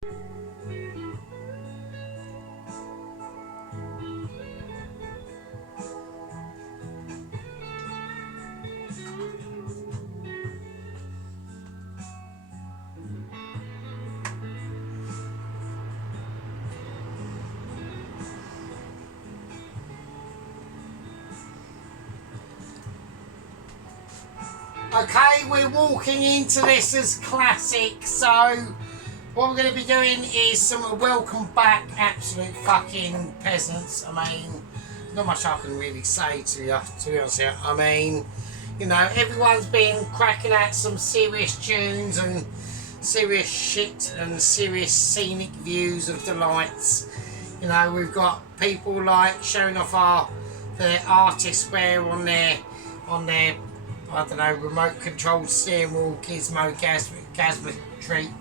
Okay, we're walking into this as classic, so what we're going to be doing is some welcome back, absolute fucking peasants. I mean, not much I can really say to be honest here. I mean, you know, everyone's been cracking out some serious tunes and serious shit and serious scenic views of the lights. You know, we've got people like showing off their artist wear on their I don't know, remote controlled steering wheel, gizmo, gasmetry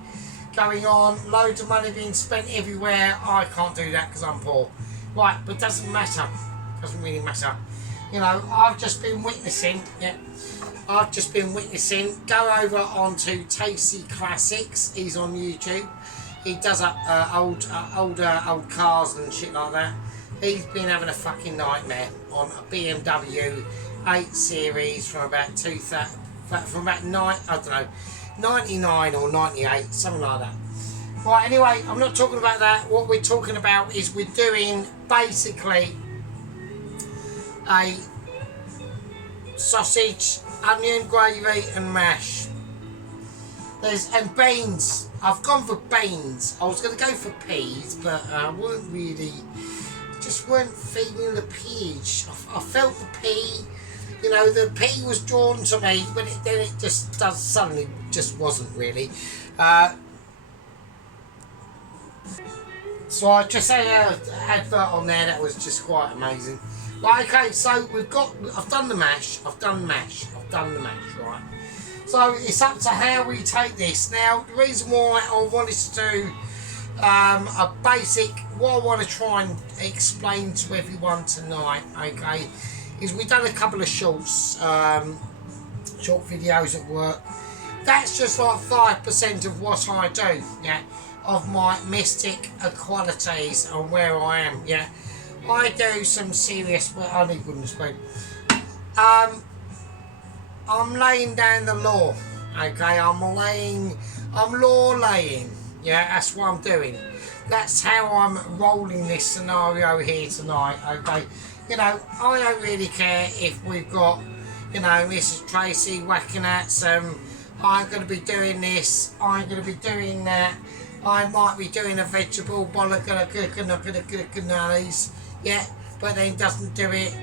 going on, loads of money being spent everywhere. I can't do that because I'm poor. Right, but doesn't matter, doesn't really matter. You know, I've just been witnessing, go over onto Tasty Classics, he's on YouTube. He does up old cars and shit like that. He's been having a fucking nightmare on a BMW 8 Series from about 99 or 98, something like that. Right, anyway, I'm not talking about that. What we're talking about is we're doing basically a sausage, onion gravy and mash. And beans. I've gone for beans. I was going to go for peas, but I just weren't feeling the peas. I felt the pea. You know, the pea was drawn to me, but then it just suddenly just wasn't really. So I just had an advert on there that was just quite amazing. Right, okay, so I've done the mash, right? So it's up to how we take this. Now, the reason why I wanted to do a basic, what I want to try and explain to everyone tonight, okay, is we've done a couple of short videos at work. That's just like 5% of what I do, yeah, of my mystic qualities and where I am, yeah. I do some serious, I need goodness spoon. I'm laying down the law, okay, I'm law laying, yeah, that's what I'm doing. That's how I'm rolling this scenario here tonight, okay. You know, I don't really care if we've got, you know, Mrs. Tracy whacking at some, I'm going to be doing this, I'm going to be doing that, I might be doing a vegetable bollocks, yeah, but then doesn't do it.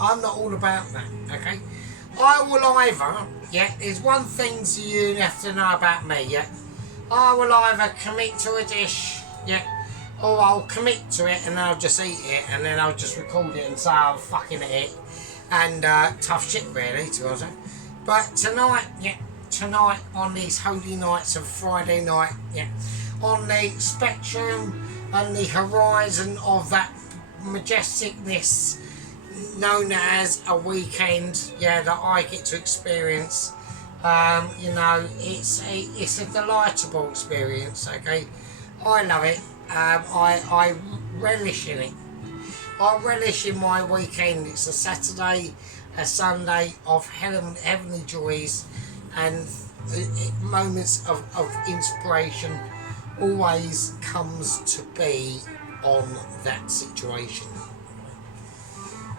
I'm not all about that, okay? I will either, yeah, there's one thing you have to know about me, yeah? I will either commit to a dish, yeah, or I'll commit to it and I'll just eat it and then I'll just record it and say I'm fucking at it and tough shit really, to be honest. But tonight, yeah, tonight on these holy nights of Friday night, yeah, on the spectrum and the horizon of that majesticness known as a weekend, yeah, that I get to experience, you know, it's a delightful experience, okay, I love it. I relish in it. I relish in my weekend. It's a Saturday, a Sunday of heavenly joys and moments of inspiration always comes to be on that situation.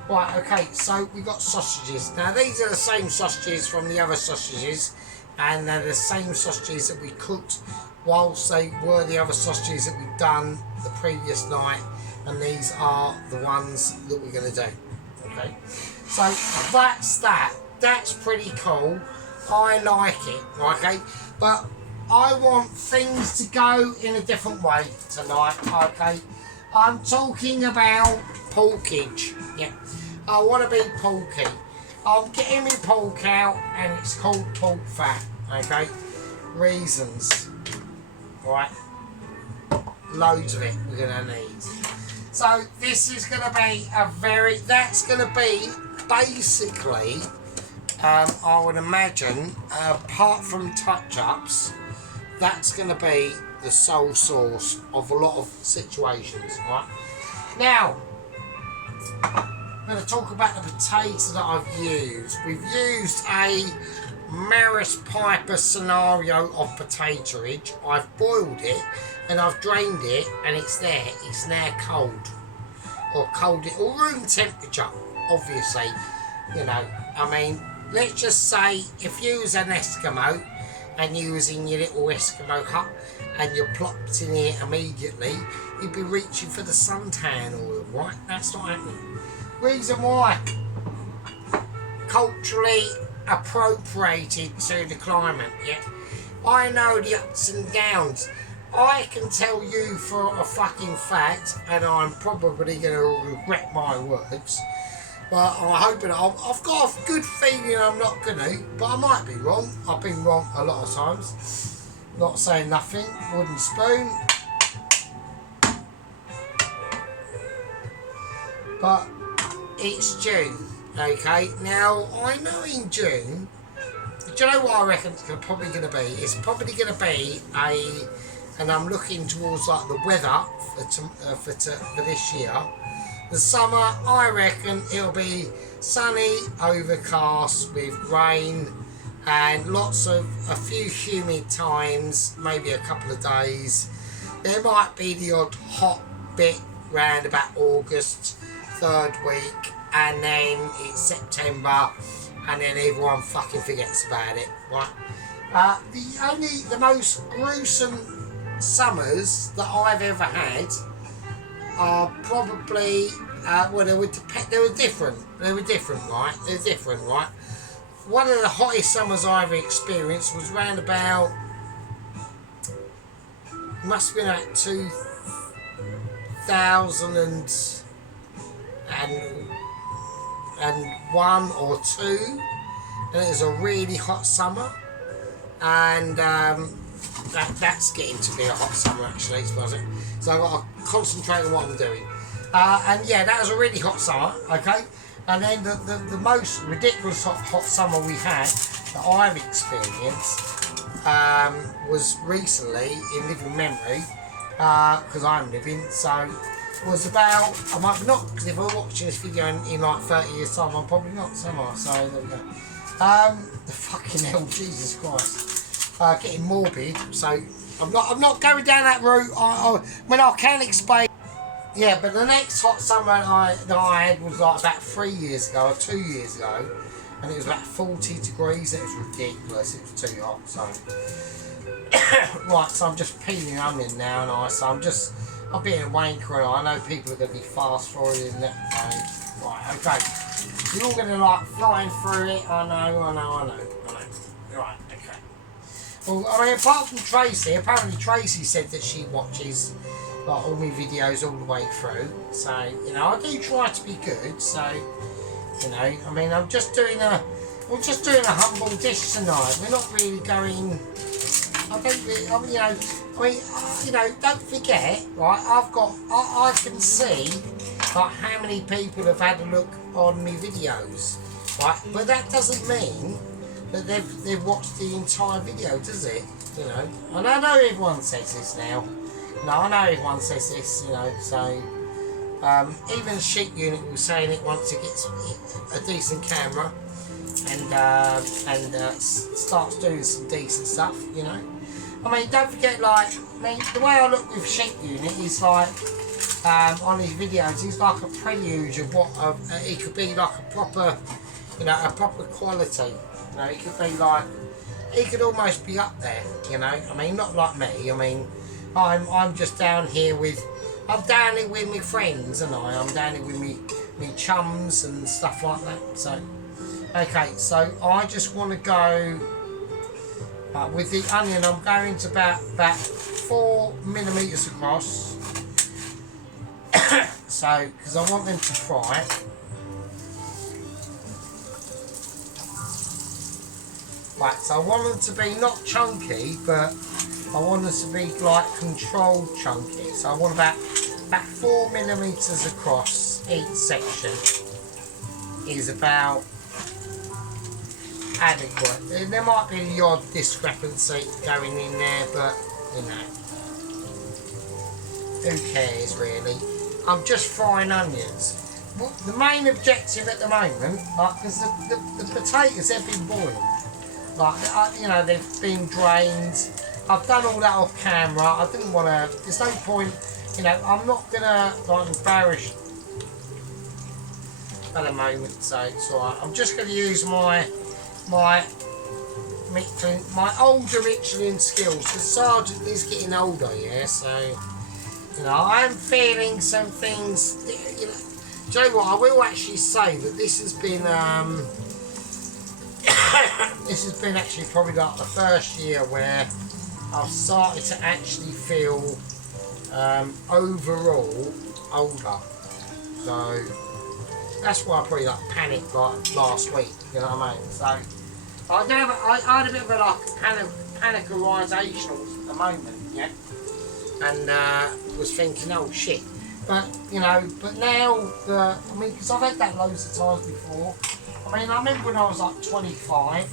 Right, okay, so we got sausages. Now these are the same sausages from the other sausages and they're the same sausages that we cooked whilst they were the other sausages that we've done the previous night, and these are the ones that we're going to do, okay? So that's pretty cool, I like it, okay? But I want things to go in a different way tonight, okay? I'm talking about porkage, yeah. I want to be porky. I'm getting my pork out and it's called pork fat, okay? Reasons. Right, loads of it we're going to need. So this is going to be that's going to be basically, I would imagine, apart from touch-ups, that's going to be the sole source of a lot of situations, right? Now, I'm going to talk about the potato that I've used. We've used a Maris Piper scenario of potatoage. I've boiled it and I've drained it, and it's there. It's now cold, or room temperature, obviously. You know, I mean, let's just say if you was an Eskimo and you was in your little Eskimo hut and you plopped in here immediately, you'd be reaching for the suntan oil, right? That's not happening. Reason why: culturally appropriated to the climate. Yeah, I know the ups and downs. I can tell you for a fucking fact, and I'm probably going to regret my words, but I hope that I've got a good feeling I'm not going to, but I might be wrong. I've been wrong a lot of times. Not saying nothing. Wooden spoon. But it's June, okay? Now, I know in June, do you know what I reckon it's probably going to be? It's probably going to be and I'm looking towards like the weather for this year. The summer, I reckon it'll be sunny, overcast with rain and a few humid times, maybe a couple of days. There might be the odd hot bit round about August, 3rd week, and then it's September, and then everyone fucking forgets about it, right? The most gruesome summers that I've ever had are probably they were different, right? They're different, right? One of the hottest summers I ever experienced was round about, must have been like 2001 or 2, and it was a really hot summer, and that's getting to be a hot summer actually, was it? So I've got to concentrate on what I'm doing. And yeah, that was a really hot summer, okay? And then the most ridiculous hot summer we had that I've experienced was recently in living memory, because I'm living, so was about, I might be not, because if I'm watching this video in like 30 years time, I'm probably not, so there we go. The fucking hell, Jesus Christ. Getting morbid, so I'm not going down that route. I can explain. Yeah, but the next hot summer that I had was like about 3 years ago or 2 years ago, and it was about 40 degrees. It was ridiculous. It was too hot. So right, so I'm just peeling onion now, and I'm being a wanker, and I know people are going to be fast forwarding that. Right, okay. You're all going to like flying through it. I know. Right, okay. Well, I mean, apart from Tracy, apparently Tracy said that she watches like all my videos all the way through. So, you know, I do try to be good. So, you know, I mean, I'm just doing a humble dish tonight. We're not really going. Don't forget, right? I can see like how many people have had a look on my videos, right? But that doesn't mean that they've watched the entire video, does it? You know, and I know everyone says this now. No, I know everyone says this, you know. So even Sheep Unit was saying it once it gets a decent camera and starts doing some decent stuff, you know. I mean, don't forget, like, the way I look with Sheep Unit is like, on his videos, he's like a prelude of what he could be, like a proper quality. You know, he could be like, he could almost be up there, you know. I mean, not like me. I mean, I'm just down here with my friends, and I'm down here with me chums and stuff like that. So, okay, so I just want to go. With the onion, I'm going to about 4 millimeters across. So, because I want them to fry. Right, so I want them to be not chunky, but I want them to be like controlled chunky. So I want about 4 millimeters across each section. Is about adequate. There might be the odd discrepancy going in there, but you know, who cares really? I'm just frying onions. Well, the main objective at the moment, like, because the potatoes have been boiled, like, you know, they've been drained. I've done all that off camera. I didn't want to. There's no point, you know. I'm not gonna like embarrass at the moment, so it's alright. I'm just gonna use my older Michelin skills. The sergeant is getting older, yeah. So you know, I'm feeling some things. You know, do you know what? I will actually say that this has been this has been actually probably like the first year where I've started to actually feel overall older. So that's why I probably like panicked like last week. You know what I mean? So I had a bit of a like panic arisation at the moment, yeah, and was thinking, oh shit. But you know, but now I mean, because I've had that loads of times before. I mean, I remember when I was like 25.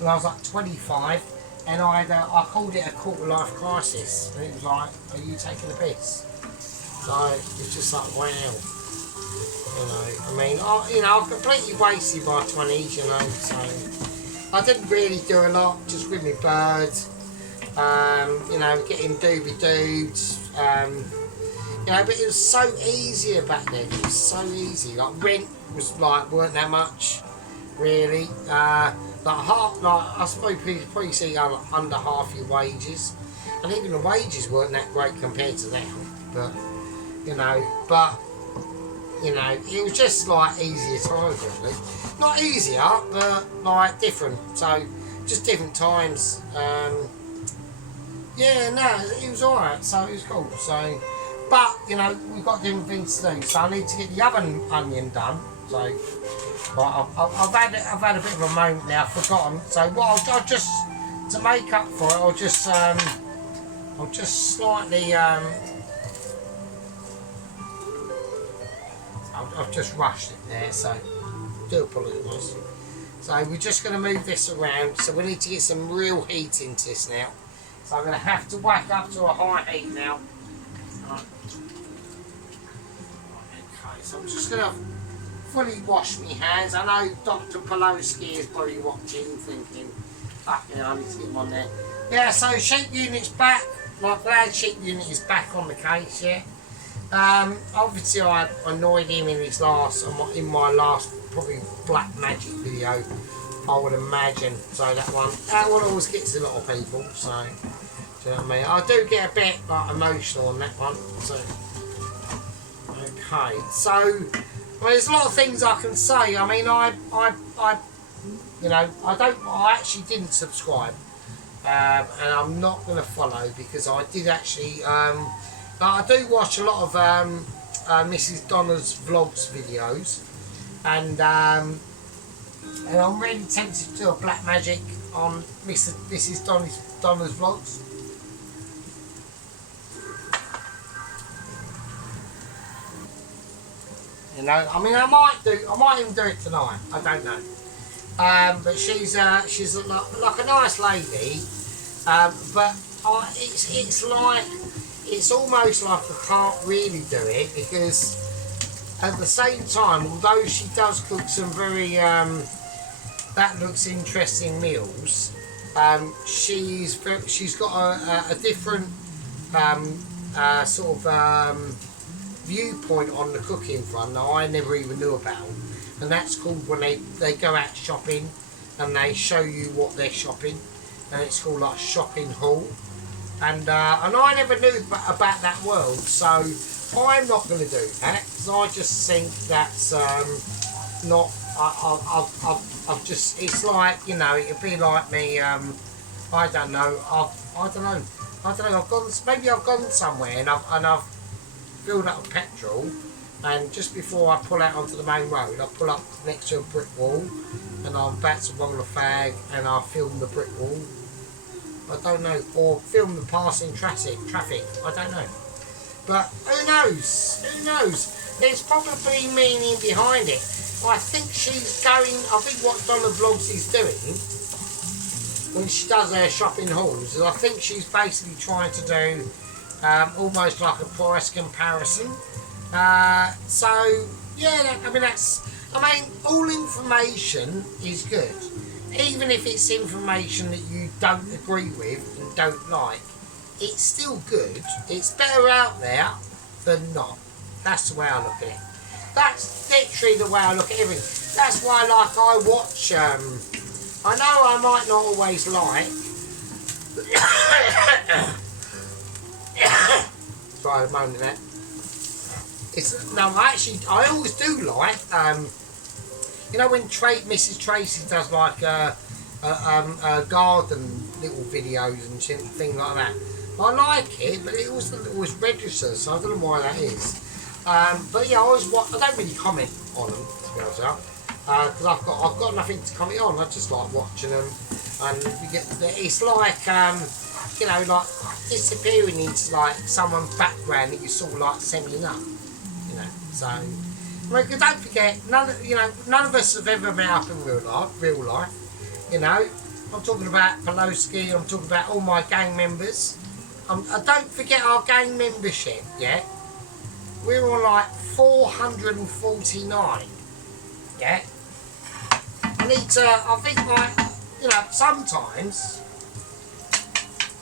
When I was like 25, and I called it a quarter life crisis, and it was like, are you taking the piss? So it's just like, wow. You know, I mean, I completely wasted my 20s, you know. So I didn't really do a lot, just with my birds. You know, getting doobie doobs. You know, but it was so easier back then. It was so easy. Like rent was like weren't that much, really. I suppose people probably see under half your wages, and even the wages weren't that great compared to now. But you know, it was just like easier times, really. Not easier, but like different. So just different times. Yeah, no, it was alright. So it was cool. So. But, you know, we've got different things to do, so I need to get the oven onion done. So, I've had a bit of a moment now, I've forgotten. So, what I'll just, to make up for it, I'll just slightly, I've just rushed it there, so, do apologise. So, we're just going to move this around, so we need to get some real heat into this now. So, I'm going to have to whack up to a high heat now. Right. Okay, so I'm just going to fully wash my hands. I know Dr. Poloski is probably watching thinking, fucking hell, I need to get him on there. Yeah, so sheep unit's back. My glad sheep unit is back on the case, yeah. Obviously I annoyed him in my last probably Black Magic video, I would imagine. So that one always gets a lot of people, so do you know what I mean? I do get a bit like emotional on that one. So okay, so well, there's a lot of things I can say. I mean, I you know, I actually didn't subscribe, and I'm not going to follow because I did actually. I do watch a lot of Mrs. Donna's vlogs videos, and I'm really tempted to do a Black Magic on Mrs. Donna's vlogs. You know, I mean, I might even do it tonight. I don't know. But she's like a nice lady, but it's almost like I can't really do it because at the same time, although she does cook some very that looks interesting meals, she's got a different sort of viewpoint on the cooking front that I never even knew about, and that's called when they go out shopping and they show you what they're shopping, and it's called like shopping haul, and I never knew about that world, so I'm not going to do that because I just think that's not. I've just, it's like, you know, it'd be like me. I don't know. I've gone. Maybe I've gone somewhere and I've filled up with petrol, and just before I pull out onto the main road, I pull up next to a brick wall, and I'm about to roll a fag, and I film the brick wall. I don't know, or film the passing traffic. I don't know, but who knows? Who knows? There's probably meaning behind it. I think she's going, I think what Donna Vlogs is doing when she does her shopping hauls is I think she's basically trying to do almost like a price comparison. So yeah, I mean all information is good, even if it's information that you don't agree with and don't like. It's still good. It's better out there than not. That's the way I look at it. That's literally the way I look at everything. That's why, like, I watch. I know I might not always like. Sorry, a moment there. I always do like. You know when Mrs. Tracy does like a garden little videos and things like that. I like it, but it always registers, so I don't know why that is. But yeah, I don't really comment on them, to be honest, because I've got nothing to comment on. I just like watching them, and it's like you know, like disappearing into like someone's background that you sort of like sending up, you know. So, like, don't forget, none of us have ever met up in real life. You know, I'm talking about Pelosi. I'm talking about all my gang members. Don't forget our gang membership. Yeah, we're on like 449. Yeah, I think like, you know, sometimes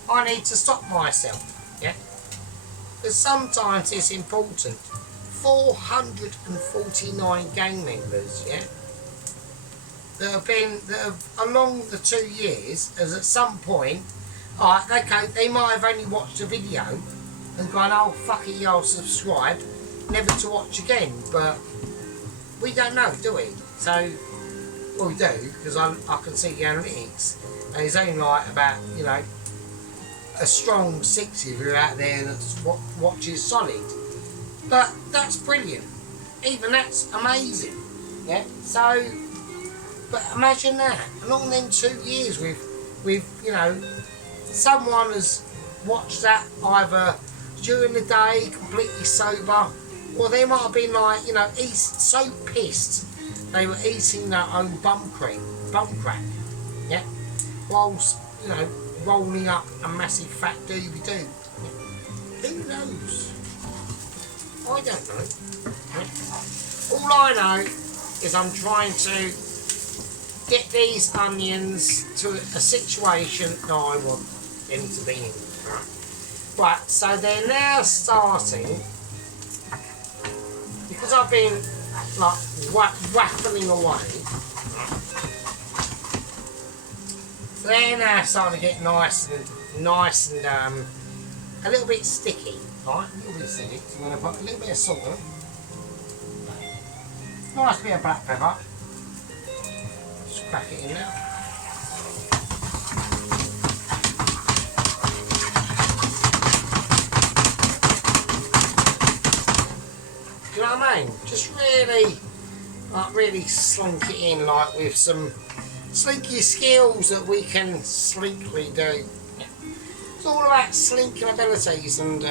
I need to stop myself. Yeah, because sometimes it's important. 449 gang members. Yeah. That have along the 2 years, as at some point, okay, they might have only watched a video and gone, oh fuck it, I'll subscribe, never to watch again. But we don't know, do we? So, well, we do, because I can see the analytics, and it's only like about, you know, a strong 60 if you're out there that watches solid. But that's brilliant. Even that's amazing. Yeah. So. But imagine that, along them 2 years we've you know, someone has watched that either during the day, completely sober, or they might have been like, you know, so pissed they were eating their own bum crack, yeah, whilst, you know, rolling up a massive fat doobie-doo. Yeah. Who knows? I don't know. Yeah. All I know is I'm trying to get these onions to a situation that I want them to be in. Right, so they're now starting, because I've been like waffling away, they're now starting to get nice and a little bit sticky, right? A little bit sticky. So I'm going to put a little bit of salt on it. Nice bit of black pepper. Crack it in now. Do you know what I mean? Just really slink it in, like with some slinky skills that we can slinkly do. Yeah. It's all about slinking abilities and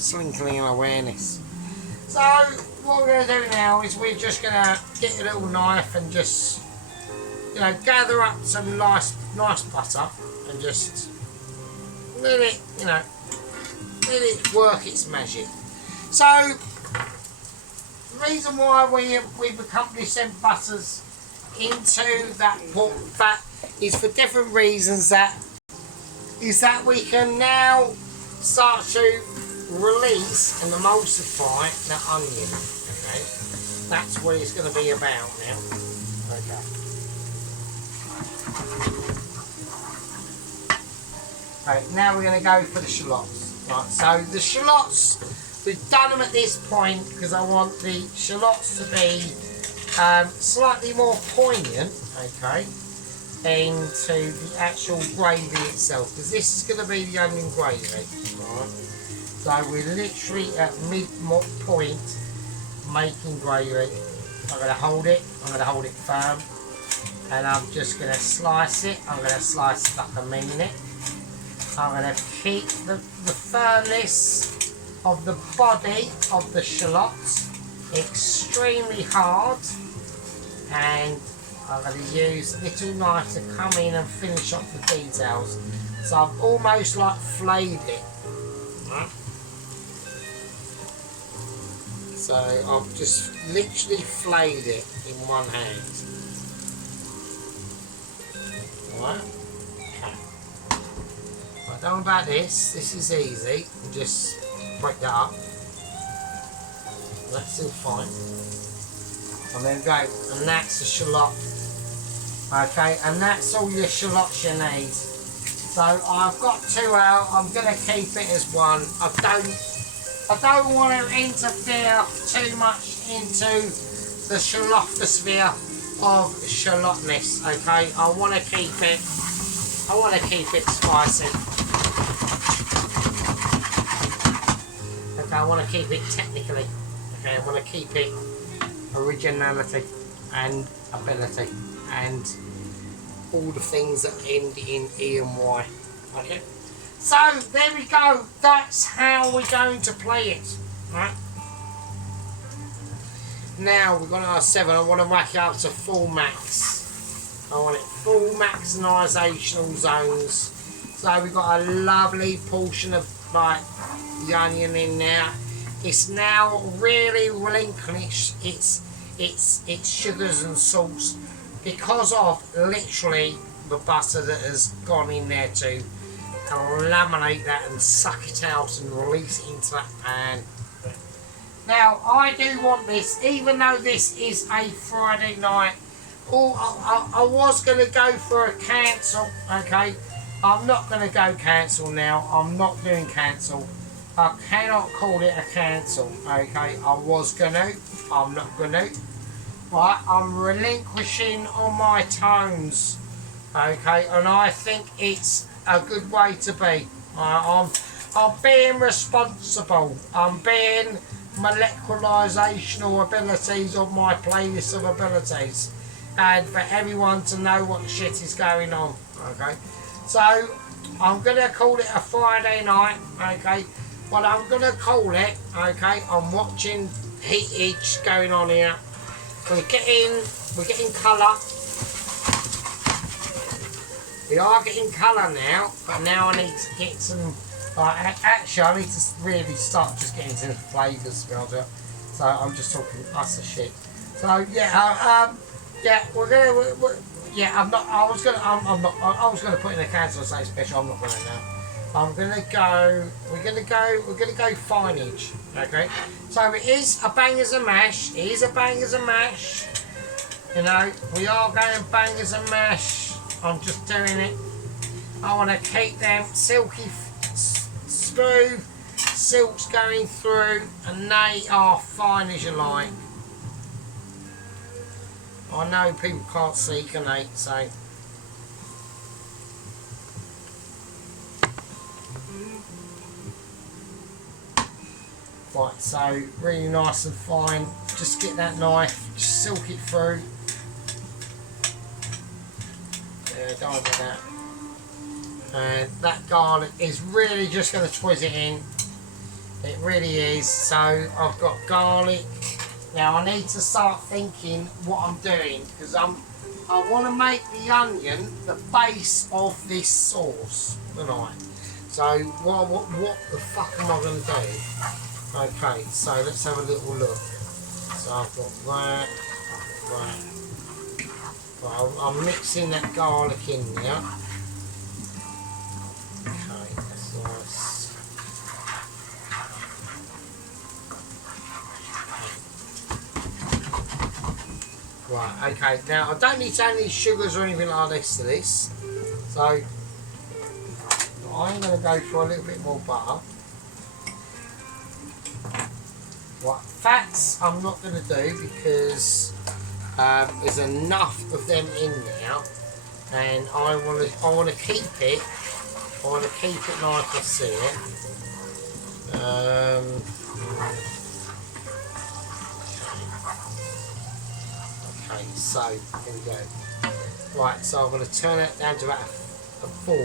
slinking awareness. So what we're going to do now is we're just going to get a little knife and just, you know, gather up some nice butter and just let it, you know, let it work its magic. So the reason why we've accomplished sent butters into that pork fat is for different reasons. That we can now start to release and emulsify the onion. Okay, that's what it's going to be about now. Okay. Right, now we're going to go for the shallots. Right, so the shallots, we've done them at this point because I want the shallots to be slightly more poignant, okay, into the actual gravy itself, because this is going to be the onion gravy. Right. So we're literally at mid-point making gravy. I'm going to hold it firm. And I'm just going to slice it. I'm going to slice it like I mean it. I'm going to keep the firmness of the body of the shallots extremely hard. and I'm going to use a little knife to come in and finish off the details. So I've almost like flayed it. Right? So I've just literally flayed it in one hand. Alright? Okay. Right, don't worry about this. This is easy. Just break that up. That's still fine. And then go, and that's the shallot. Okay, and that's all your shallots you need. So I've got 2 out. I'm going to keep it as 1. I don't want to interfere too much into the shallothosphere of shallotness. Okay, I want to keep it spicy. Okay, I want to keep it technically. Okay, I want to keep it originality and ability and all the things that end in E and Y. Okay, so there we go. That's how we're going to play it. Right. Now we've got our 7. I want to whack it up to full max. I want it full maximisational zones. So we've got a lovely portion of like the onion in there. It's now really relinquished its sugars and salts because of literally the butter that has gone in there to laminate that and suck it out and release it into that pan. Now I do want this, even though this is a Friday night. I was going to go for a cancel, okay? I'm not going to go cancel now. I'm not doing cancel. I cannot call it a cancel, okay? I was gonna, I'm not gonna. Right, I'm relinquishing on my tones, okay? And I think it's a good way to be. I'm being responsible. I'm being molecularization abilities of my playlist of abilities, and for everyone to know what shit is going on, okay? So I'm gonna call it a Friday night, okay? What I'm going to call it, okay, I'm watching heatage going on here. We're getting colour. We are getting colour now, but now I need to get some, actually I need to really start just getting some flavours. So I'm just talking utter shit. So yeah, yeah, I'm not, I was gonna put in a cancel and say special, I'm not going to now. I'm gonna go. We're gonna go fineage. Okay. So it is a bangers and mash. It is a bangers and mash. You know, we are going bangers and mash. I'm just doing it. I want to keep them silky, smooth, silks going through, and they are fine as you like. I know people can't see, can they? So. Right, so really nice and fine. Just get that knife, just silk it through. Yeah, don't worry about that. And that garlic is really just going to twizz it in. It really is. So I've got garlic. Now I need to start thinking what I'm doing, because I want to make the onion the base of this sauce tonight. So what the fuck am I going to do? Okay, so let's have a little look. So I've got that. Well, I'm mixing that garlic in there. Okay, that's nice. Right, okay, now I don't need to add any sugars or anything like this to this. So I'm going to go for a little bit more butter. Right, fats I'm not going to do because there's enough of them in there, and I want to keep it. I want to keep it like I see it. Okay, so here we go. Right, so I'm going to turn it down to about a 4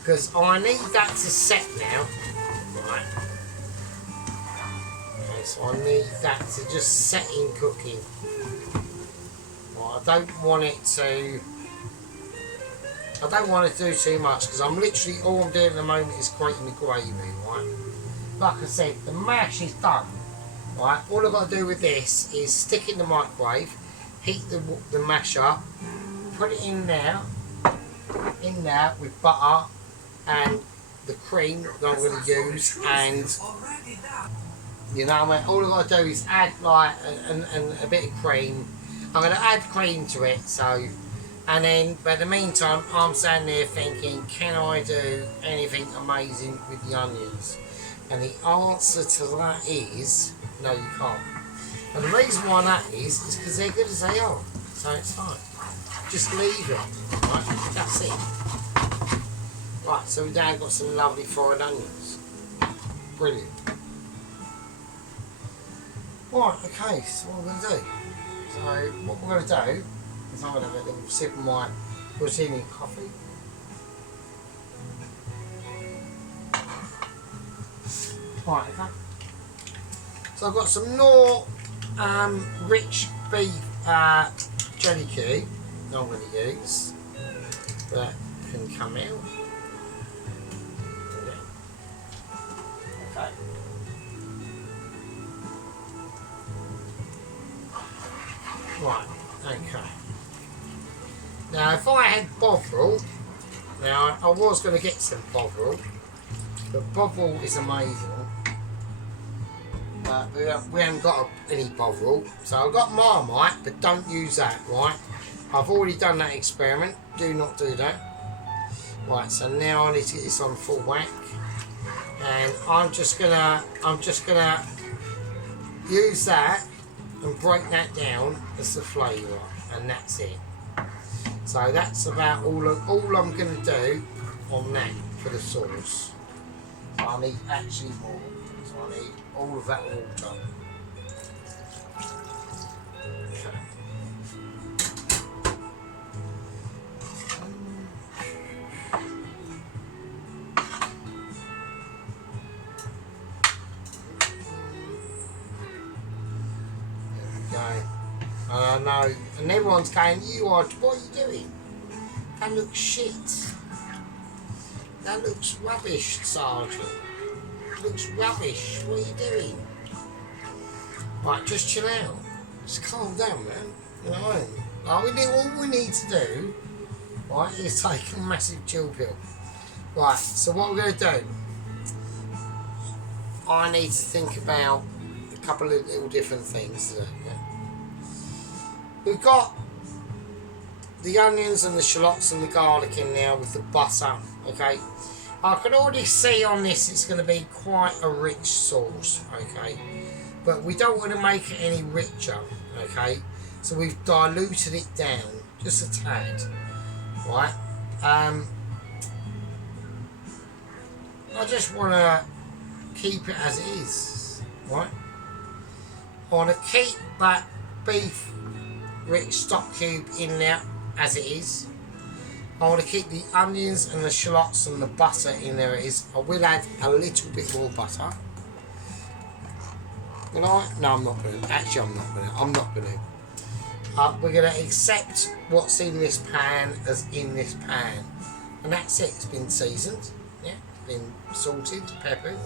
because I need that to set now. Right. So I need that to just set in cooking. Right, don't want it to. I don't want to do too much because I'm literally all I'm doing at the moment is creating the gravy, right? Like I said, the mash is done, right? All I've got to do with this is stick it in the microwave, heat the mash up, put it in there with butter and the cream that I'm going to use, and you know what I mean? All I've got to do is add like a bit of cream. I'm going to add cream to it, so. And then, but in the meantime, I'm standing there thinking, can I do anything amazing with the onions? And the answer to that is, no you can't. And the reason why that is because they're good as they are. So it's fine. Just leave it. Right, that's it. Right, so we've now got some lovely fried onions. Brilliant. Right, okay, so what we're going to do. So, what we're going to do is I'm going to have a little sip of my Brazilian coffee. Right, okay. So I've got some more rich beef jelly cube that I'm going to use that can come out. Okay. Right, okay. Now if I had Bovril, now I was going to get some Bovril, but Bovril is amazing. We haven't got any Bovril, so I've got Marmite, but don't use that, right? I've already done that experiment, do not do that. Right, so now I need to get this on full whack, and I'm just gonna use that and break that down as the flavour, and that's it. So that's about all I'm going to do on that for the sauce. So I need actually more. So I need all of that water. Okay. I know, and everyone's going, what are you doing? That looks shit. That looks rubbish, Sergeant. That looks rubbish. What are you doing? Right, just chill out. Just calm down, man. You know, all we need to do, right, is take a massive chill pill. Right, so what we're going to do, I need to think about a couple of little different things today. Yeah? We've got the onions and the shallots and the garlic in there with the butter, okay? I can already see on this it's going to be quite a rich sauce, okay? But we don't want to make it any richer, okay? So we've diluted it down just a tad, right? I just want to keep it as it is, right? I want to keep that beef rich stock cube in there as it is. I want to keep the onions and the shallots and the butter in there as it is. I will add a little bit more butter. Will I? No, I'm not going to. Actually, I'm not going to. We're going to accept what's in this pan as in this pan. And that's it. It's been seasoned. Yeah, it's been salted, peppered.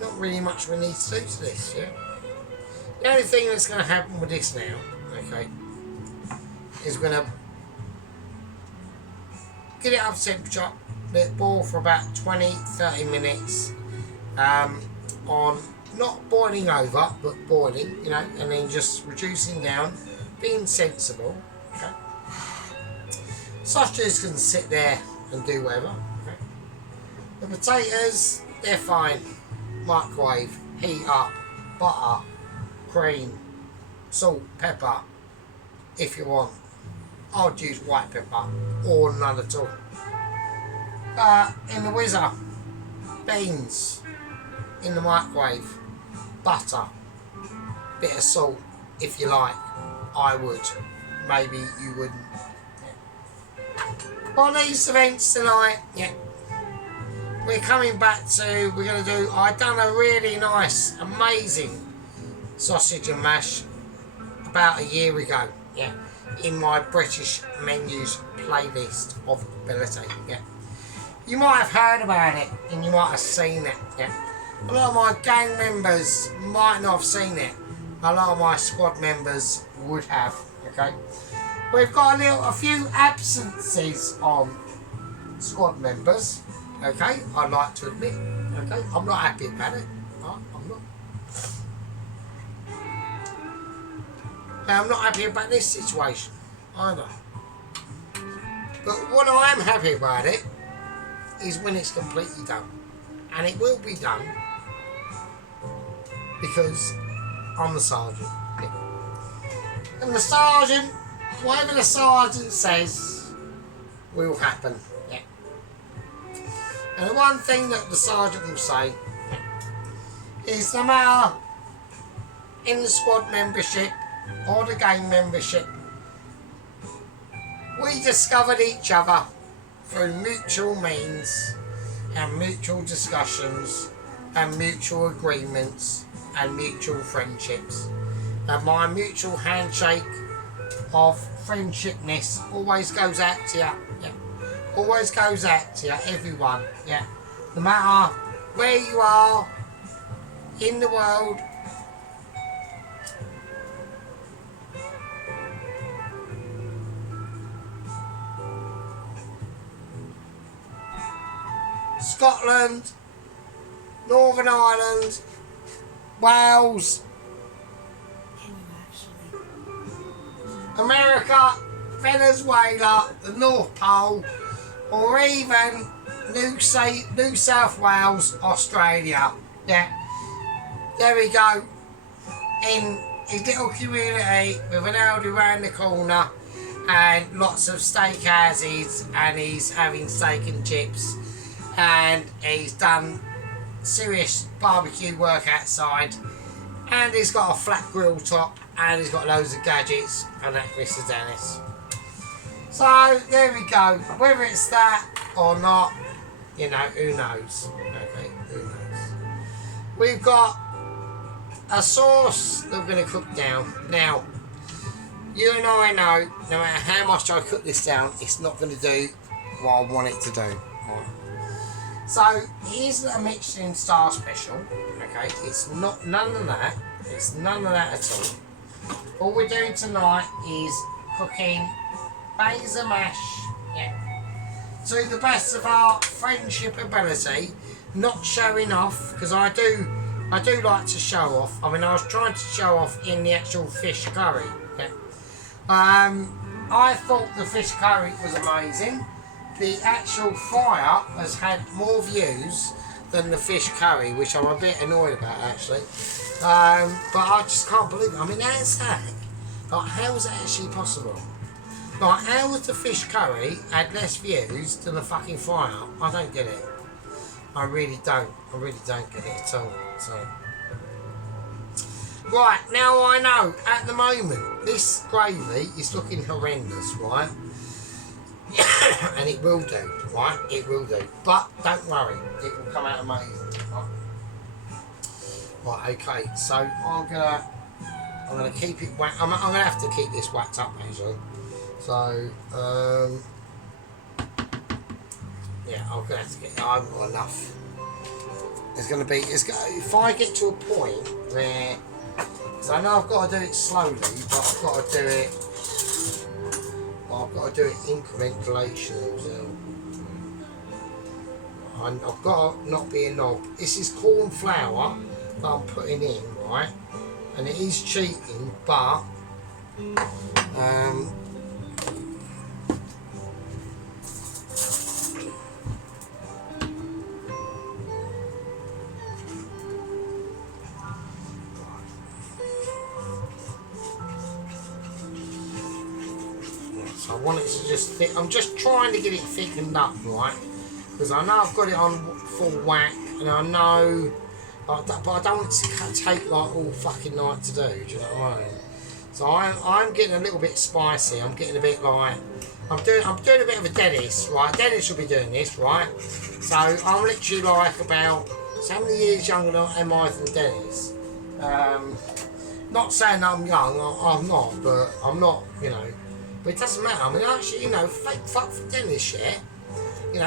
Not really much we need to do to this, yeah? The only thing that's going to happen with this now, okay, is we're going to get it up to temperature, let it boil for about 20-30 minutes on not boiling over, but boiling, you know, and then just reducing down, being sensible, okay. Sausages can sit there and do whatever, okay. The potatoes, they're fine, microwave, heat up, butter, cream, salt, pepper, if you want. I'd use white pepper or none at all. In the whizzer, beans in the microwave, butter, bit of salt if you like. I would, maybe you wouldn't. Yeah. On these events tonight, yeah, we're coming back to, we're going to do, I done a really nice, amazing sausage and mash about a year ago, yeah, in my British menus playlist of ability, yeah. You might have heard about it and you might have seen it, yeah. A lot of my gang members might not have seen it. A lot of my squad members would have, okay. We've got a few absences on squad members, okay, I'd like to admit, okay. I'm not happy about it, right? I'm not. I'm not happy about this situation either. But what I am happy about it is when it's completely done. And it will be done because I'm the sergeant. And the sergeant, whatever the sergeant says, will happen. Yeah. And the one thing that the sergeant will say is no matter in the squad membership or the game membership, we discovered each other through mutual means and mutual discussions and mutual agreements and mutual friendships. And my mutual handshake of friendshipness always goes out to you. Yeah. Always goes out to you, everyone. Yeah. No matter where you are in the world. Scotland, Northern Ireland, Wales, America, Venezuela, the North Pole, or even New South Wales, Australia. Yeah, there we go. In his little community with an Aldi round the corner and lots of steakhouses, and he's having steak and chips. And he's done serious barbecue work outside, and he's got a flat grill top, and he's got loads of gadgets, and that's Mr. Dennis. So there we go. Whether it's that or not, you know, who knows? Okay, who knows? We've got a sauce that we're going to cook down. Now, you and I know, no matter how much I cook this down, it's not going to do what I want it to do. Right. So here's a Michelin star special, okay, it's not none of that, it's none of that at all. All we're doing tonight is cooking basil mash, yeah, to the best of our friendship ability, not showing off, because I do like to show off. I mean, I was trying to show off in the actual fish curry, yeah. I thought the fish curry was amazing. The actual fryer has had more views than the fish curry, which I'm a bit annoyed about actually. But I just can't believe it. I mean, how's that? Like, how is that actually possible? Like, how has the fish curry had less views than the fucking fryer? I don't get it. I really don't. I really don't get it at all. So, right, now I know, at the moment, this gravy is looking horrendous, right? And it will do, right? It will do. But don't worry, it will come out amazing, right? Right, okay, so I'm gonna keep it whacked. I'm gonna have to keep this whacked up actually. So yeah, I'm gonna have to get. I've got enough. If I get to a point where, because I know I've got to do it slowly, but I've got to do it. I've got to do it incrementally. I've got to not be a knob. This is corn flour that I'm putting in, right? And it is cheating, but I want it to just thick. I'm just trying to get it thickened up, right? Because I know I've got it on full whack, and I know, but I don't want it to take like all fucking night to do. Do you know what I mean? So I'm getting a little bit spicy. I'm getting a bit like I'm doing a bit of a Dennis, right? Dennis will be doing this, right? So I'm literally like about, so how many years younger am I than Dennis? Not saying I'm young, I'm not, but I'm not, you know. But it doesn't matter. I mean, actually, you know, fuck for Dennis shit. You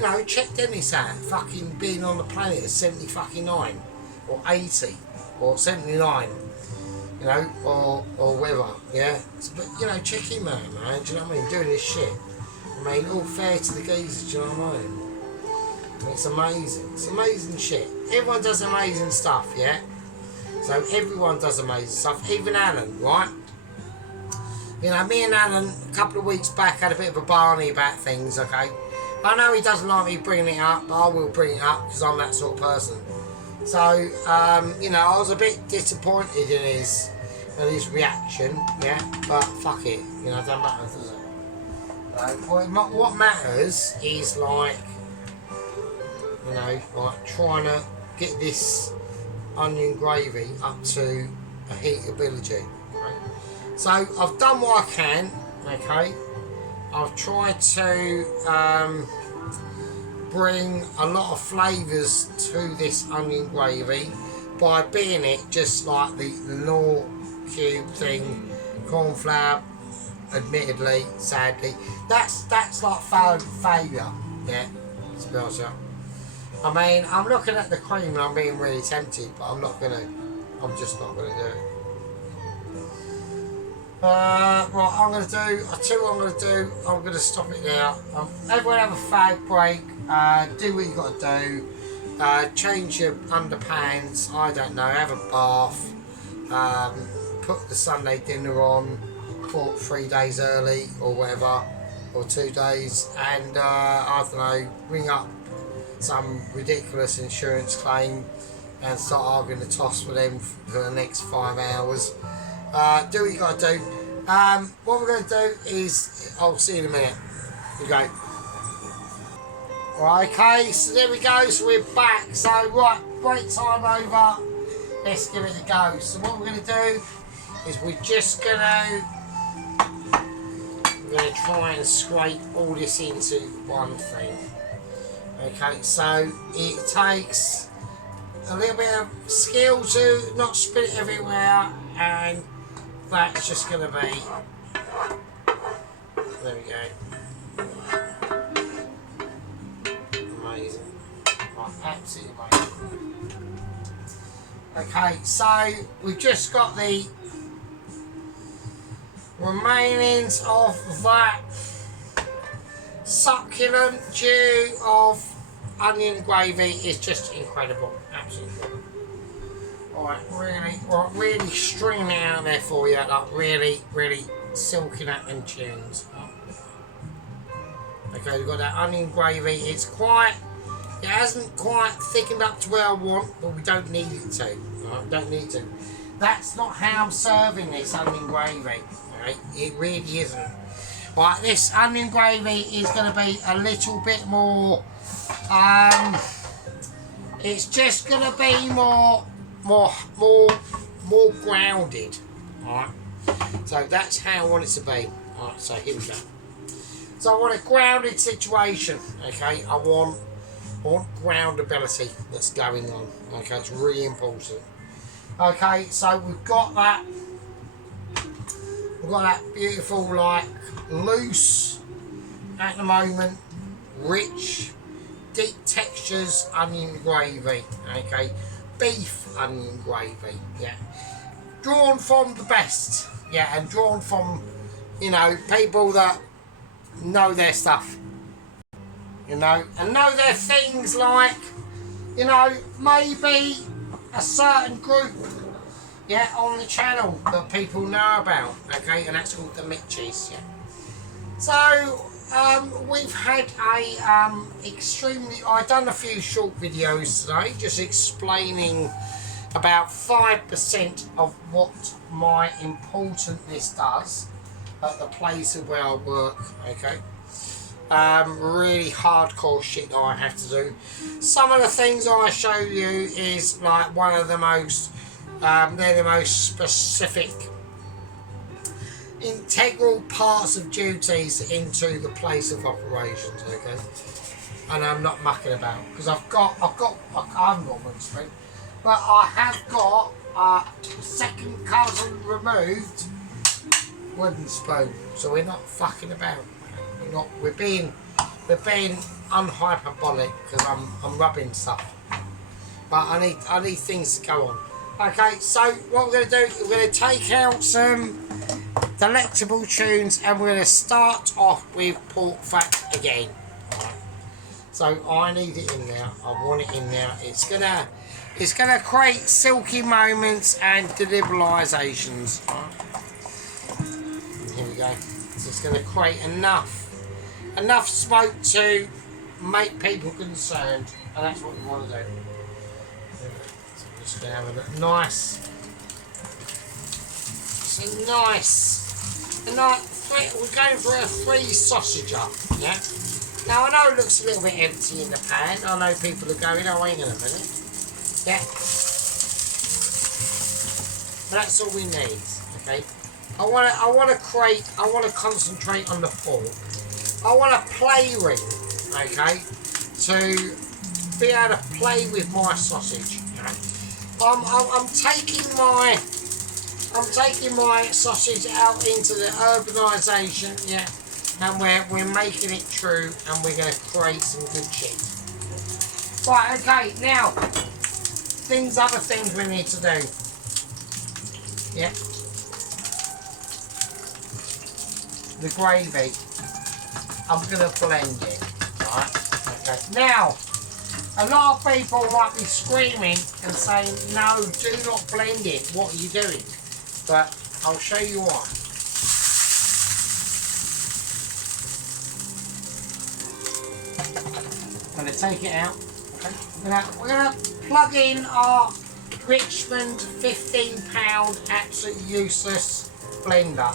know, check Dennis out. Fucking being on the planet at 79 or 80 or 79. You know, or whatever. Yeah. But you know, check him out, man. Do you know what I mean? Doing this shit. I mean, all fair to the geezers. Do you know what I mean? It's amazing. It's amazing shit. Everyone does amazing stuff, yeah? So everyone does amazing stuff. Even Alan, right? You know, me and Alan, a couple of weeks back, had a bit of a barney about things, okay? I know he doesn't like me bringing it up, but I will bring it up because I'm that sort of person. So, you know, I was a bit disappointed in his reaction, yeah? But fuck it, you know, it doesn't matter, does it? What matters is, like, you know, like trying to get this onion gravy up to a heatability. Right? So I've done what I can, okay. I've tried to bring a lot of flavours to this onion gravy by being it just like the Knorr cube thing, corn flour. Admittedly, sadly, that's like failure. Yeah, to be honest with you. I mean, I'm looking at the cream and I'm being really tempted, but I'm just not gonna do it. Right, I'm gonna do, I tell you what I'm gonna do, I'm gonna stop it now. Everyone have a fag break, do what you gotta do, change your underpants, I don't know, have a bath, put the Sunday dinner on, 3 days early or whatever, or 2 days, and I don't know, ring up some ridiculous insurance claim and start arguing the toss with them for the next 5 hours. Do what you got to do. What we're going to do is, I'll see you in a minute. Here we go. Right, okay, so there we go. So we're back. So right, break time over. Let's give it a go. So what we're going to do is we're just going to try and scrape all this into one thing. Okay, so it takes a little bit of skill to not spit it everywhere, and that's just going to be, there we go, amazing, right, absolutely amazing. Okay, so we've just got the remainings of that succulent dew of onion gravy is just incredible, absolutely incredible. Alright, really stringing it out there for you, like really silking it in tunes. Okay, we've got that onion gravy. It hasn't quite thickened up to where I want, but we don't need it to. Right? Don't need to. That's not how I'm serving this onion gravy. Right? It really isn't. Right, this onion gravy is going to be a little bit more. It's just going to be more grounded. Alright, so that's how I want it to be. Alright, so here we go. So I want a grounded situation. Okay, I want groundability that's going on. Okay, it's really important. Okay, so we've got that beautiful, like, loose at the moment, rich, deep textures onion gravy. Okay, beef onion gravy. Yeah, drawn from the best. Yeah, and drawn from, you know, people that know their stuff. You know, and know their things, like, you know, maybe a certain group, yeah, on the channel that people know about, okay, and that's called the Mitchies, yeah. So, we've had a I've done a few short videos today, just explaining about 5% of what my importantness does at the place of where I work, okay. Really hardcore shit that I have to do. Some of the things I show you is like one of the most, they're the most specific, integral parts of duties into the place of operations, okay? And I'm not mucking about because I haven't got windscreen. but I have got a second cousin removed wooden spoon, so we're not fucking about. We're being unhyperbolic because I'm rubbing stuff. But I need things to go on. Okay, so what we're going to do, we're going to take out some delectable tunes and we're going to start off with pork fat again. Right. So I need it in there. I want it in there. It's gonna create silky moments and deliberations. Right. Here we go. So it's going to create enough smoke to make people concerned, and that's what we want to do. So we're just going to have a nice, we're going for a 3 sausager, yeah? Now I know it looks a little bit empty in the pan. I know people are going, oh, hang on a minute. Yeah. But that's all we need, okay? I want to concentrate on the fork. I want a play ring, okay, to be able to play with my sausage. You know? I'm taking my sausage out into the urbanisation, yeah, and we're making it true, and we're going to create some good shit. Right, okay, now other things we need to do. Yeah. The gravy, I'm going to blend it, right? Okay. Now, a lot of people might be screaming and saying, no, do not blend it, what are you doing? But I'll show you why. I'm going to take it out. Okay. We're going to plug in our Richmond £15 absolutely useless blender.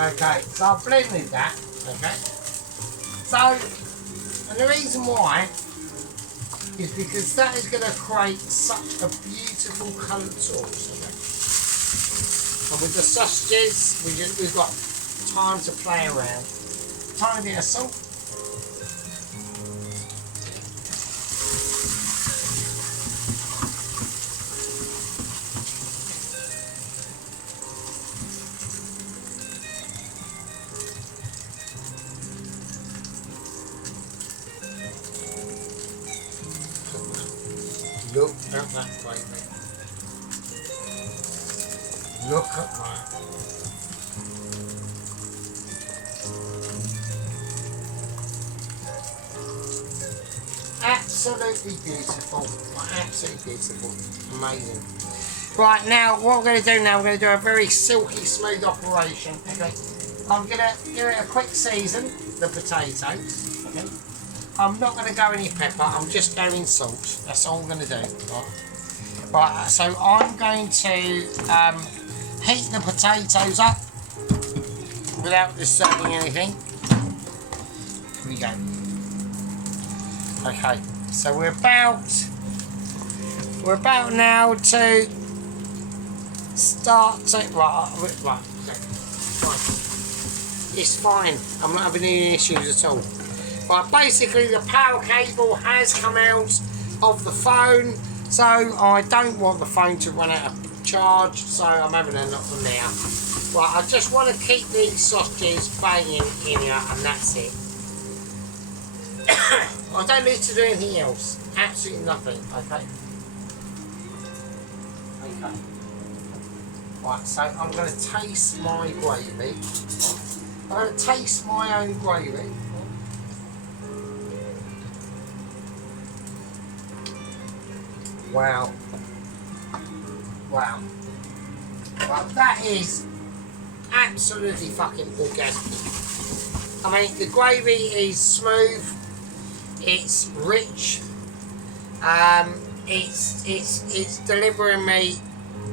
Okay, so I've blended that, okay? So, and the reason why is because that is going to create such a beautiful coloured sauce, okay? And with the sausages, we've got time to play around. Tiny bit of salt. Look at that gravy. Look at that. Absolutely beautiful. Absolutely beautiful. Amazing. Right, now what we're going to do now, we're going to do a very silky smooth operation. Okay. I'm going to give it a quick season, the potatoes. Okay. I'm not going to go any pepper, I'm just going salt. That's all I'm going to do. Right, so I'm going to heat the potatoes up without disturbing anything. Here we go. Okay, so we're about now to start to right. Okay, fine. It's fine. I'm not having any issues at all. But basically the power cable has come out of the phone, so I don't want the phone to run out of charge, so I'm having a look from there. Right, I just want to keep these sausages banging in here, and that's it. I don't need to do anything else. Absolutely nothing, okay? Okay. Right, so I'm going to taste my gravy. I'm going to taste my own gravy. Wow. Wow. Well, that is absolutely fucking orgasmic. I mean, the gravy is smooth, it's rich, it's delivering me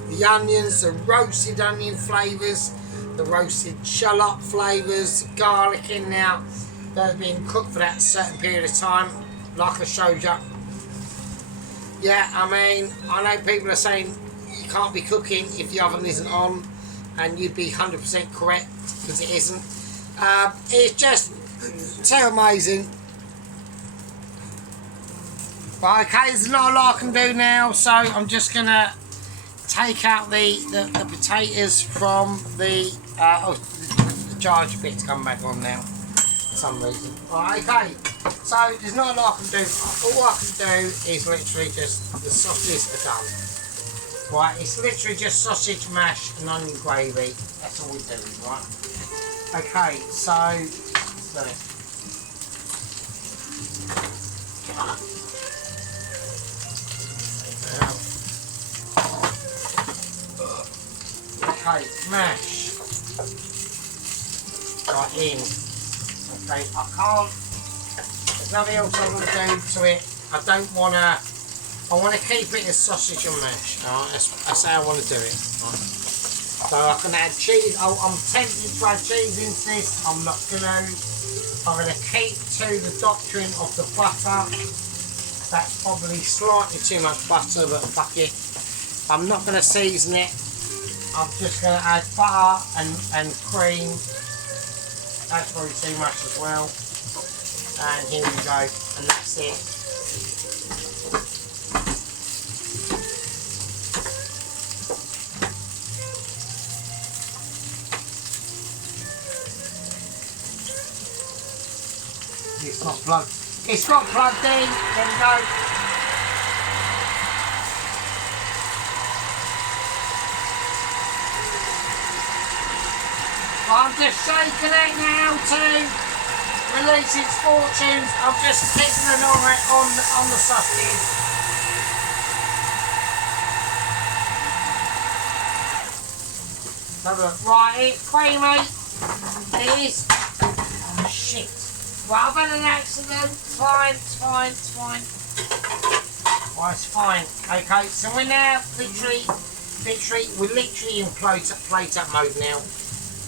the onions, the roasted onion flavours, the roasted shallot flavours, the garlic in now. They're being cooked for that certain period of time, like I showed you. Yeah, I mean, I know people are saying you can't be cooking if the oven isn't on, and you'd be 100% correct, because it isn't. It's just so amazing. But okay, there's not a lot I can do now, so I'm just going to take out the potatoes from the charge bit's come back on now for some reason. Right, okay, so there's not a lot I can do. All I can do is literally just the sausages are done. Right, it's literally just sausage mash and onion gravy. That's all we're doing, right? Okay, so okay, mash right in. Okay, I can't. There's nothing else I'm going to do to it. I don't want to. I want to keep it as sausage and mash. Alright, that's how I want to do it. Right. So I can add cheese. I'm tempted to add cheese into this. I'm not going to. I'm going to keep to the doctrine of the butter. That's probably slightly too much butter, but fuck it. I'm not going to season it. I'm just going to add butter and cream. That's probably too much as well. And here we go. And that's it. It's not plugged. It's not plugged in. There we go. I'm just shaking it now to release its fortunes. I'm just keeping an eye on the sausage. Right, it's creamy. It is. Oh shit. Well, I've had an accident. It's fine, it's fine, it's fine. Well, it's fine. Okay, so we're now we're literally in plate up mode now.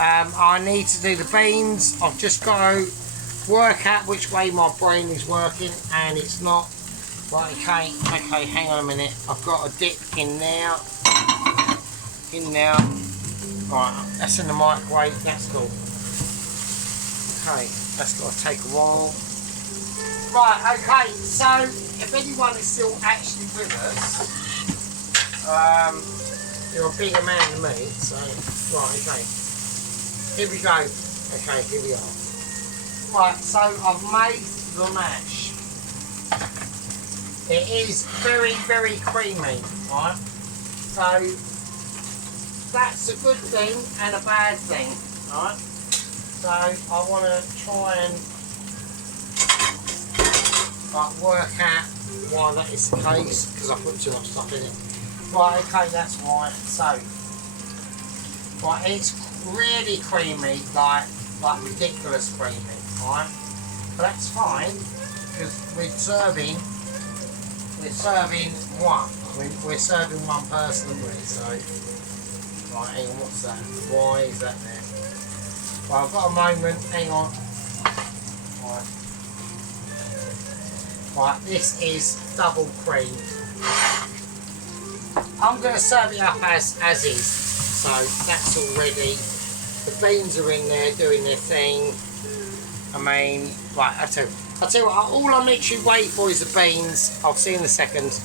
I need to do the beans. I've just got to work out which way my brain is working, and it's not. Right, okay, hang on a minute. I've got a dip in now. Right, that's in the microwave, that's cool. Okay, that's got to take a while. Right, okay, so if anyone is still actually with us, you're a bigger man than me, so, right, okay. Here we go. Okay, here we are. Right, so I've made the mash. It is very, very creamy, right? So that's a good thing and a bad thing, right? So I want to try and work out why that is the case, because I put too much stuff in it. Right, okay, that's right. So, right, it's really creamy, like ridiculous creamy, right? But that's fine, because we're serving one. We're serving one person, so right. Hang on, what's that? Why is that there? Well, I've got a moment. Hang on. Right, this is double cream. I'm going to serve it up as is. So that's already. The beans are in there doing their thing. I mean, right, I'll tell you what, all I'm literally waiting for is the beans. I'll see in a second.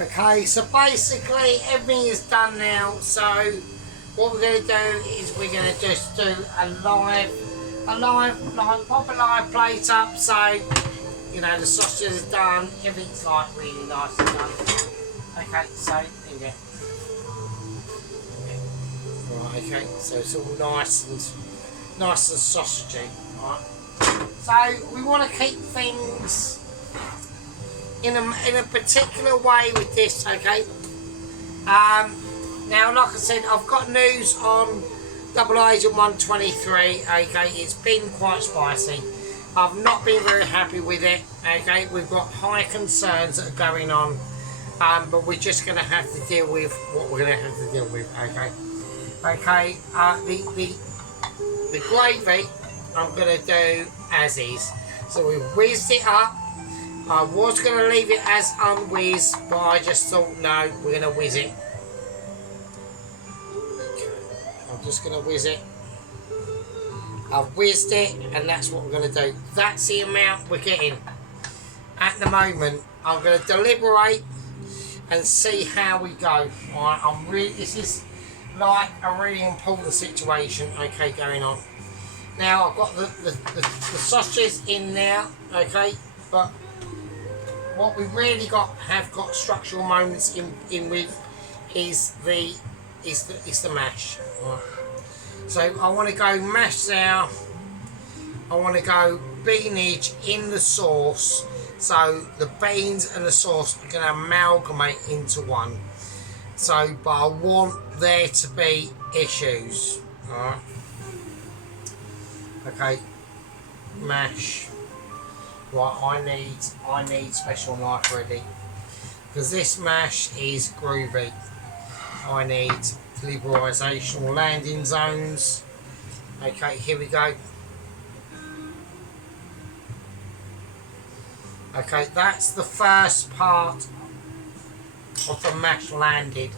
Okay, so basically everything is done now. So what we're going to do is we're going to just do a live, pop a live plate up. So, you know, the sausages are done. Everything's like really nice and done. Okay, so there you go. Right, okay, so it's all nice and sausagey, right? So we want to keep things in a particular way with this, okay? Now, like I said, I've got news on Double Agent 123, okay? It's been quite spicy. I've not been very happy with it, okay? We've got high concerns that are going on. but we're just going to have to deal with what we're going to have to deal with. Okay. Okay. The gravy I'm going to do as is. So we whizzed it up. I was going to leave it as unwhizzed, but I just thought no, we're going to whiz it. Okay. I'm just going to whiz it. I've whizzed it, and that's what we're going to do. That's the amount we're getting. At the moment, I'm going to deliberate and see how we go. Alright, this is like a really important situation, okay, going on. Now, I've got the sausages in now, okay, but what we really have got structural moments in with is the mash. Right. So I want to go mash there. I want to go beanage in the sauce, so the beans and the sauce are going to amalgamate into one. So, but I want there to be issues. All right. Okay, mash. Right, I need special knife ready because this mash is groovy. I need liberalizational landing zones. Okay, here we go. Okay, that's the first part of the mash landed.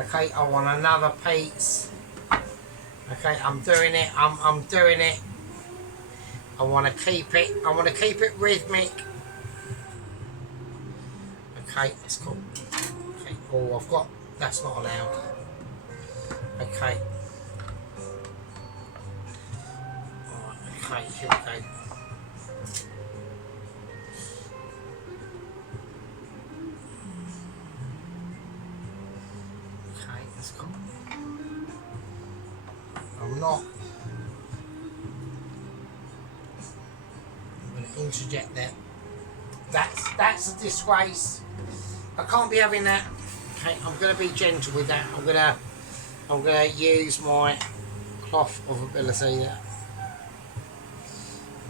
Okay, I want another piece. Okay, I'm doing it. I'm doing it. I want to keep it. I want to keep it rhythmic. Okay, that's cool. Okay, oh, I've got. That's not allowed. Okay. Alright, okay, here we go. Okay, that's cool. I'm going to interject that. That's a disgrace. I can't be having that. Okay, I'm going to be gentle with that. I'm going to use my cloth of ability there.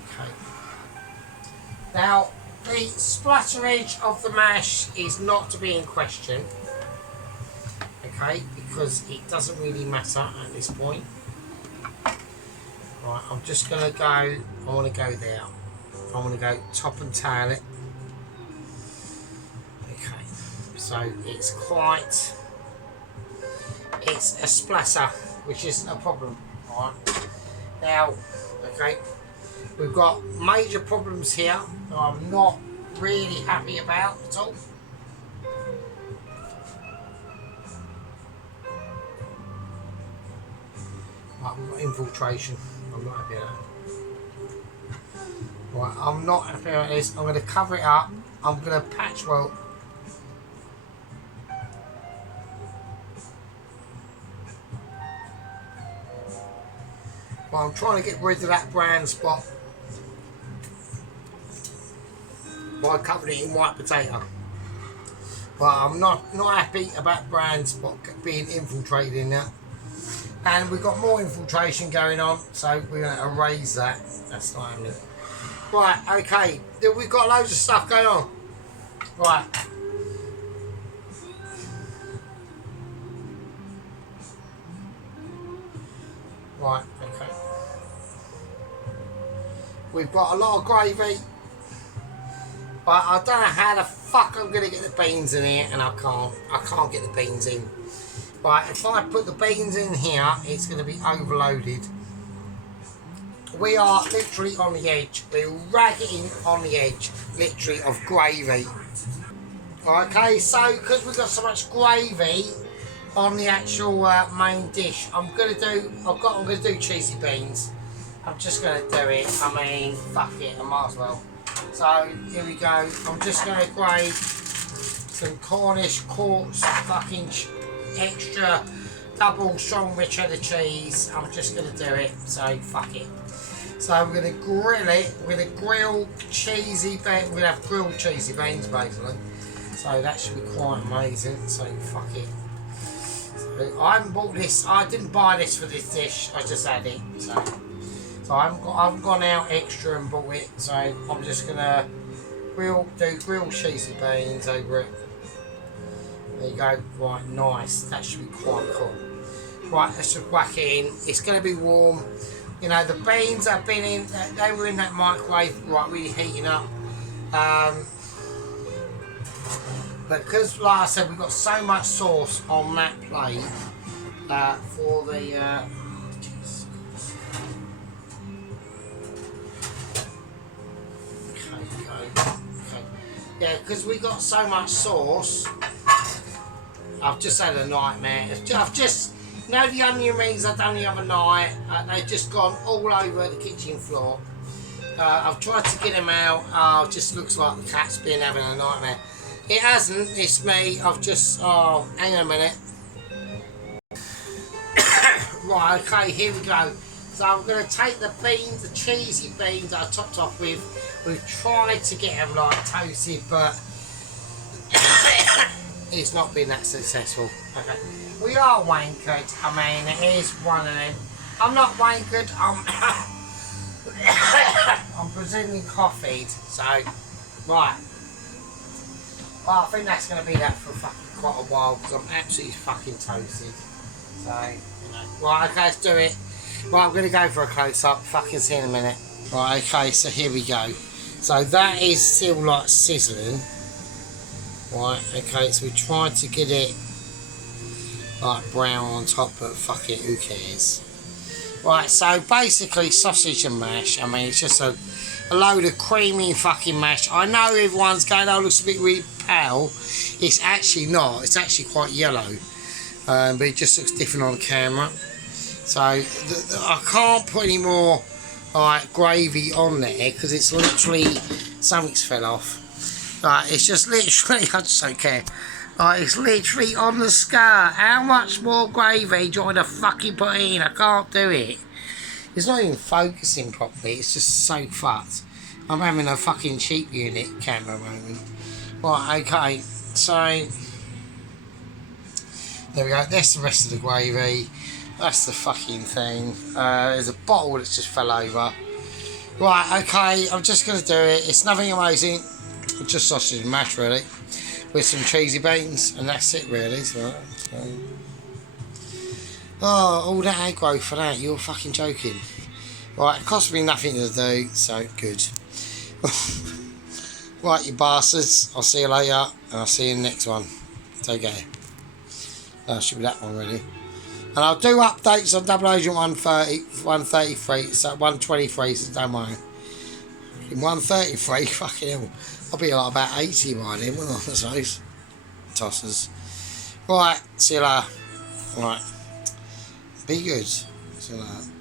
Okay. Now, the splatterage of the mash is not to be in question. Okay, because it doesn't really matter at this point. Right, I'm just going to go, I want to go there. I want to go top and tail it. Okay, so it's a splatter, which isn't a problem. Right, now, okay, we've got major problems here that I'm not really happy about at all. Right, we've got infiltration. I'm not happy about that. Right, I'm not happy about this. I'm going to cover it up. I'm going to patch weld. Well, I'm trying to get rid of that brown spot by covering it in white potato. But I'm not happy about brown spot being infiltrated in there. And we've got more infiltration going on, so we're going to erase that. That's not happening. Right, okay. We've got loads of stuff going on. Right. Right, okay. We've got a lot of gravy. But I don't know how the fuck I'm going to get the beans in here, and I can't get the beans in. Right, if I put the beans in here, it's going to be overloaded. We are literally on the edge. We're ragging on the edge, literally, of gravy. Okay, so because we've got so much gravy on the actual main dish, I'm gonna do cheesy beans. I'm just gonna do it. I mean, fuck it, I might as well. So here we go. I'm just gonna grate some Cornish quartz fucking extra double strong rich cheddar cheese. I'm just gonna do it. So fuck it. So we're going to grill it. We're going to grill cheesy beans. We're going to have grilled cheesy beans basically. So that should be quite amazing. So fuck it. So I haven't bought this. I didn't buy this for this dish. I just had it. So I haven't gone out extra and bought it. So I'm just going to grilled cheesy beans over it. There you go. Right, nice. That should be quite cool. Right, let's just whack it in. It's going to be warm. You know, the beans have been in. They were in that microwave, right, really heating up. But because, like I said, we've got so much sauce on that plate for the. Yeah, because we got so much sauce. I've just had a nightmare. I've just, you know, the onion rings I done the other night. They've just gone all over the kitchen floor. I've tried to get them out. Oh, it just looks like the cat's been having a nightmare. It hasn't. It's me. I've just. Oh, hang on a minute. Right. Okay. Here we go. So I'm going to take the beans, the cheesy beans that I topped off with. We've tried to get them like toasted, but it's not been that successful. Okay. We are wankered. I mean, it is one of them. I'm not wankered. I'm presumably coffeed. So, right. Well, I think that's going to be that for fucking quite a while because I'm absolutely fucking toasted. So, you know. Right. Okay. Let's do it. Right, I'm going to go for a close-up. Fucking see you in a minute. Right, okay, so here we go. So that is still like sizzling. Right, okay, so we tried to get it like brown on top, but fuck it, who cares? Right, so basically sausage and mash. I mean, it's just a load of creamy fucking mash. I know everyone's going, oh, it looks a bit really pale. It's actually not. It's actually quite yellow. But it just looks different on camera. So I can't put any more like gravy on there because it's literally something's fell off. It's just literally I just don't care. It's literally on the scar. How much more gravy do you want to fucking put in? I can't do it. It's not even focusing properly. It's just so fucked. I'm having a fucking cheap unit camera moment. Right, okay. So there we go. That's the rest of the gravy. That's the fucking thing. There's a bottle that just fell over. Right, okay, I'm just going to do it. It's nothing amazing. Just sausage and mash, really. With some cheesy beans. And that's it, really. So, oh, all that aggro for that. You're fucking joking. Right, it cost me nothing to do. So, good. Right, you bastards. I'll see you later. And I'll see you in the next one. Take care. Should be that one, really. And I'll do updates on Double Agent 130, 133, so 123, so don't worry. In 133, fucking hell, I'll be like about 80 by then, won't I, I suppose? Tossers. Right, see you later. Right. Be good. See you later.